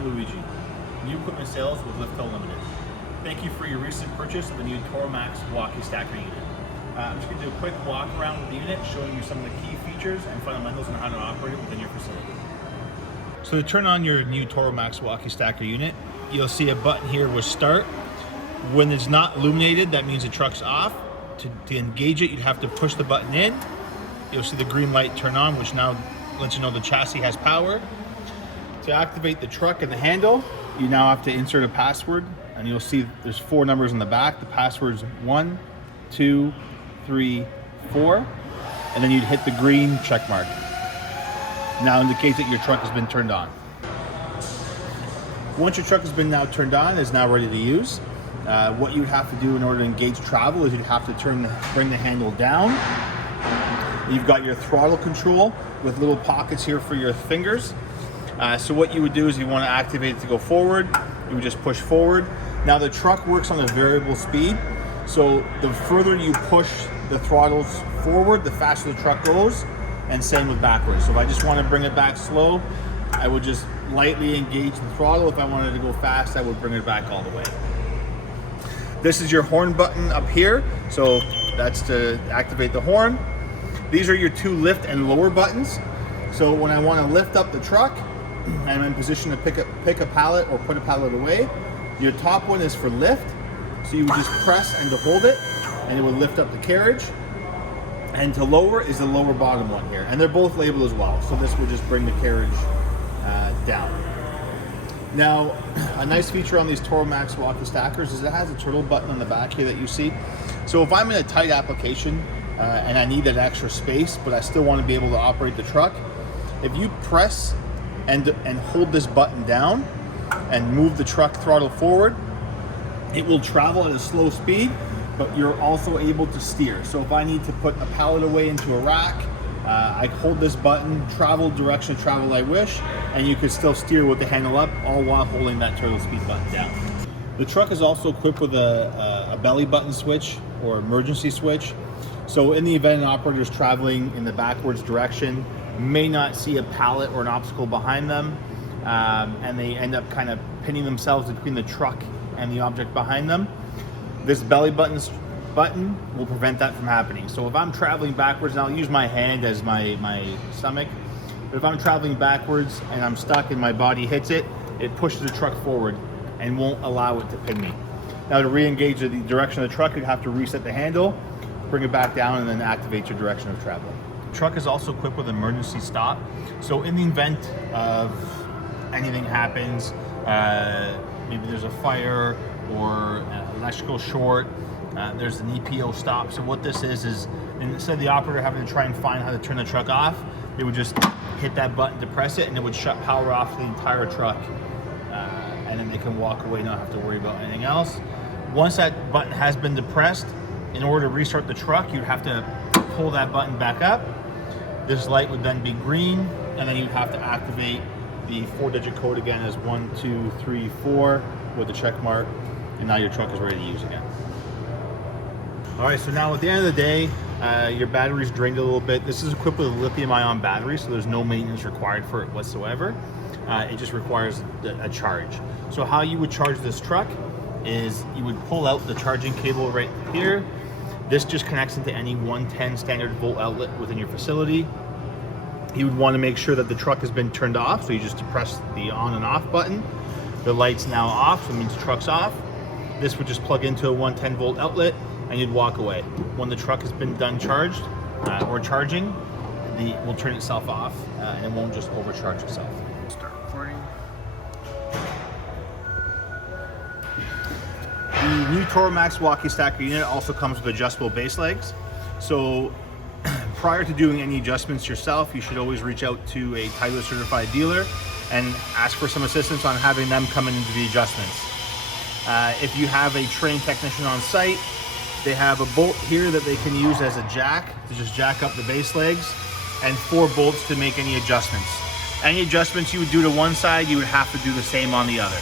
I'm Luigi, New Equipment Sales with Liftco Limited. Thank you for your recent purchase of the new Tora Walkie Stacker unit. I'm just going to do a quick walk around with the unit, showing you some of the key features and fundamentals on how to operate it within your facility. So to turn on your new Tora Walkie Stacker unit, you'll see a button here with start. When it's not illuminated, that means the truck's off. To engage it, you'd have to push the button in. You'll see the green light turn on, which now lets you know the chassis has power. To activate the truck and the handle, you now have to insert a password, and you'll see there's 4 numbers in the back. The password's 1, 2, 3, 4, and then you'd hit the green check mark. Now indicates that your truck has been turned on. Once your truck has been now turned on, it's now ready to use. What you would have to do in order to engage travel is you'd have to bring the handle down. You've got your throttle control with little pockets here for your fingers. So what you would do is you want to activate it to go forward, you would just push forward. Now the truck works on a variable speed, so the further you push the throttles forward, the faster the truck goes, and same with backwards. So if I just want to bring it back slow, I would just lightly engage the throttle. If I wanted to go fast, I would bring it back all the way. This is your horn button up here, so that's to activate the horn. These are your 2 lift and lower buttons. So when I want to lift up the truck, I'm in position to pick a pallet or put a pallet away. Your top one is for lift, so you would just press and to hold it, and it will lift up the carriage. And to lower is the lower bottom one here, and they're both labeled as well. So this will just bring the carriage down. Now, a nice feature on these Tora Walkie Stackers is it has a turtle button on the back here that you see. So if I'm in a tight application and I need that extra space, but I still want to be able to operate the truck, if you press and hold this button down and move the truck throttle forward, it will travel at a slow speed, but you're also able to steer. So if I need to put a pallet away into a rack, I hold this button, travel direction of travel I wish, and you can still steer with the handle up, all while holding that turtle speed button down. The truck is also equipped with a belly button switch or emergency switch. So in the event an operator is traveling in the backwards direction, may not see a pallet or an obstacle behind them, and they end up kind of pinning themselves between the truck and the object behind them, this belly button will prevent that from happening. So if I'm traveling backwards, and I'll use my hand as my stomach, but if I'm traveling backwards and I'm stuck and my body hits it, it pushes the truck forward and won't allow it to pin me. Now to re-engage the direction of the truck, you'd have to reset the handle, bring it back down, and then activate your direction of travel. The truck is also equipped with emergency stop. So in the event of anything happens, maybe there's a fire or an electrical short, there's an EPO stop. So what this is instead of the operator having to try and find how to turn the truck off, they would just hit that button to press it, and it would shut power off the entire truck, and then they can walk away, not have to worry about anything else. Once that button has been depressed, in order to restart the truck, you'd have to pull that button back up. This light would then be green, and then you'd have to activate the 4-digit code again as 1, 2, 3, 4 with the check mark, and now your truck is ready to use again. All right, so now at the end of the day, your battery's drained a little bit. This is equipped with a lithium-ion battery, so there's no maintenance required for it whatsoever. It just requires a charge. So how you would charge this truck is you would pull out the charging cable right here. This just connects into any 110 standard volt outlet within your facility. You would want to make sure that the truck has been turned off, so you just press the on and off button. The light's now off, so it means the truck's off. This would just plug into a 110 volt outlet, and you'd walk away. When the truck has been done charged or charging, it will turn itself off, and it won't just overcharge itself. Start recording. The new Tora Walkie Stacker unit also comes with adjustable base legs. So prior to doing any adjustments yourself, you should always reach out to a Tyler certified dealer and ask for some assistance on having them come in and do the adjustments. If you have a trained technician on site, they have a bolt here that they can use as a jack to just jack up the base legs, and 4 bolts to make any adjustments. Any adjustments you would do to one side, you would have to do the same on the other.